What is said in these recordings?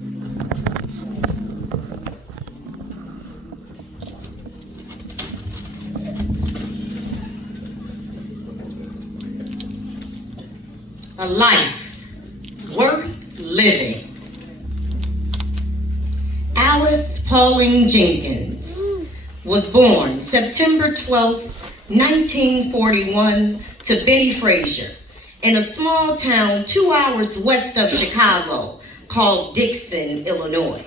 A life worth living. Alice Pauline Jenkins was born September 12, 1941, to Benny Frazier in a small town 2 hours west of Chicago called Dixon, Illinois.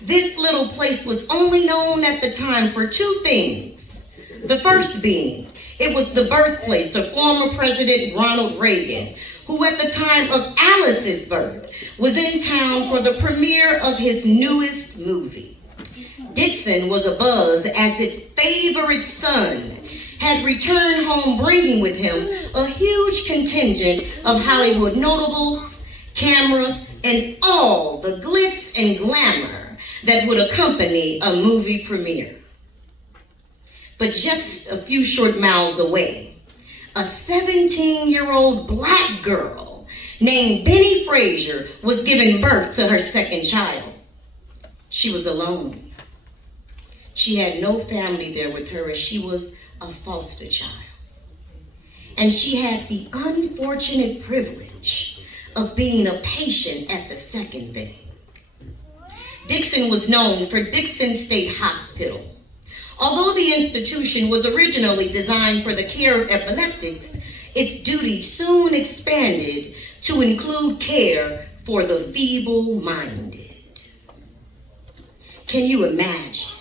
This little place was only known at the time for two things. The first being, it was the birthplace of former President Ronald Reagan, who at the time of Alice's birth was in town for the premiere of his newest movie. Dixon was abuzz as its favorite son had returned home bringing with him a huge contingent of Hollywood notables, cameras, and all the glitz and glamour that would accompany a movie premiere. But just a few short miles away, a 17-year-old black girl named Benny Frazier was giving birth to her second child. She was alone. She had no family there with her as she was a foster child. And she had the unfortunate privilege of being a patient at the second thing. Dixon was known for Dixon State Hospital. Although the institution was originally designed for the care of epileptics, its duties soon expanded to include care for the feeble-minded. Can you imagine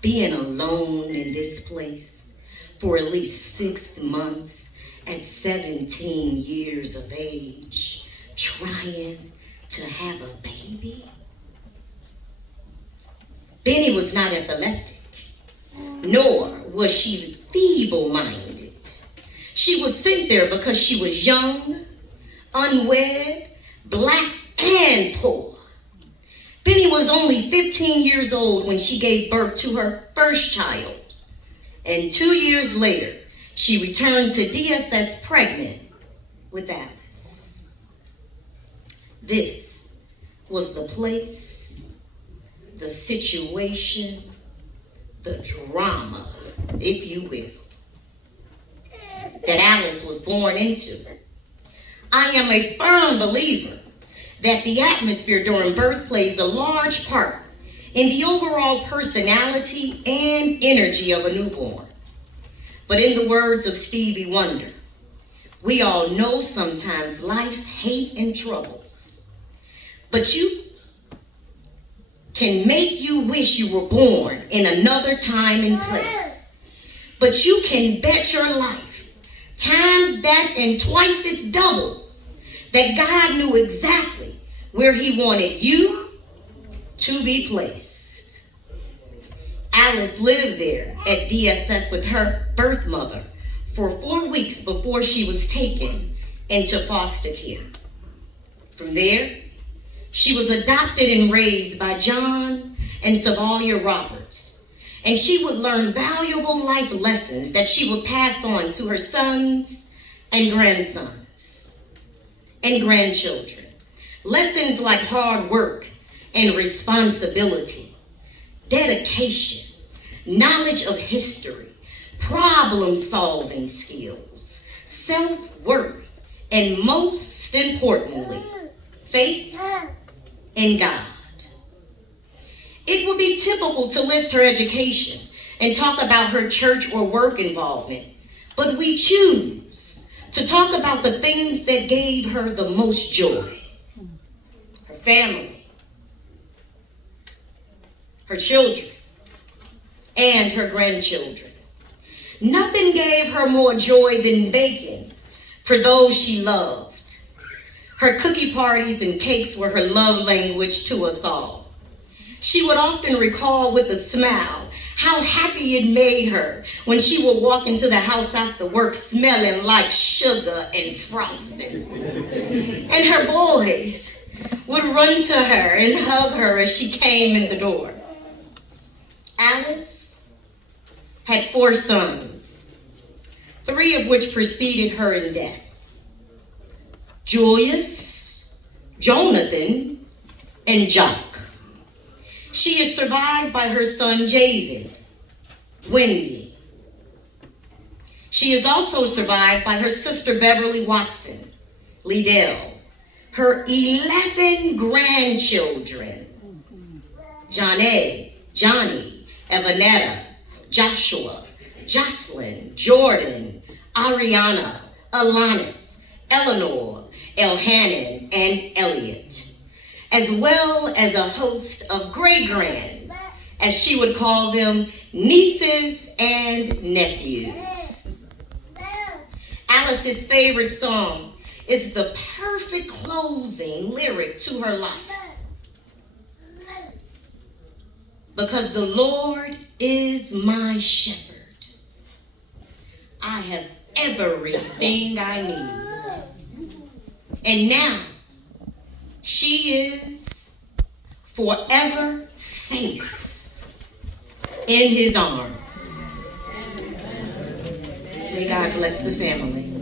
being alone in this place for at least 6 months at 17 years of age, trying to have a baby? Benny was not epileptic, nor was she feeble-minded. She was sent there because she was young, unwed, black, and poor. Benny was only 15 years old when she gave birth to her first child, and 2 years later, she returned to DSS pregnant with Alice. This was the place, the situation, the drama, if you will, that Alice was born into. I am a firm believer that the atmosphere during birth plays a large part in the overall personality and energy of a newborn. But in the words of Stevie Wonder, we all know sometimes life's hate and troubles, but you can make you wish you were born in another time and place. But you can bet your life, times that and twice it's double, that God knew exactly where he wanted you to be placed. Alice lived there at DSS with her birth mother for 4 weeks before she was taken into foster care. From there, she was adopted and raised by John and Savalia Roberts, and she would learn valuable life lessons that she would pass on to her sons and grandsons and grandchildren. Lessons like hard work and responsibility, dedication, knowledge of history, problem-solving skills, self-worth, and most importantly, faith in God. It would be typical to list her education and talk about her church or work involvement, but we choose to talk about the things that gave her the most joy. Her family, her children, and her grandchildren. Nothing gave her more joy than baking for those she loved. Her cookie parties and cakes were her love language to us all. She would often recall with a smile how happy it made her when she would walk into the house after work smelling like sugar and frosting. And her boys would run to her and hug her as she came in the door. Alice had 4 sons, 3 of which preceded her in death. Julius, Jonathan, and Jock. She is survived by her son Javid, Wendy. She is also survived by her sister Beverly Watson, Liddell, her 11 grandchildren, Johnny, Evanetta, Joshua, Jocelyn, Jordan, Ariana, Alanis, Eleanor, Elhanan, and Elliot, as well as a host of great-grands, as she would call them, nieces and nephews. Alice's favorite song is the perfect closing lyric to her life. Because the Lord is my shepherd. I have everything I need. And now she is forever safe in his arms. May God bless the family.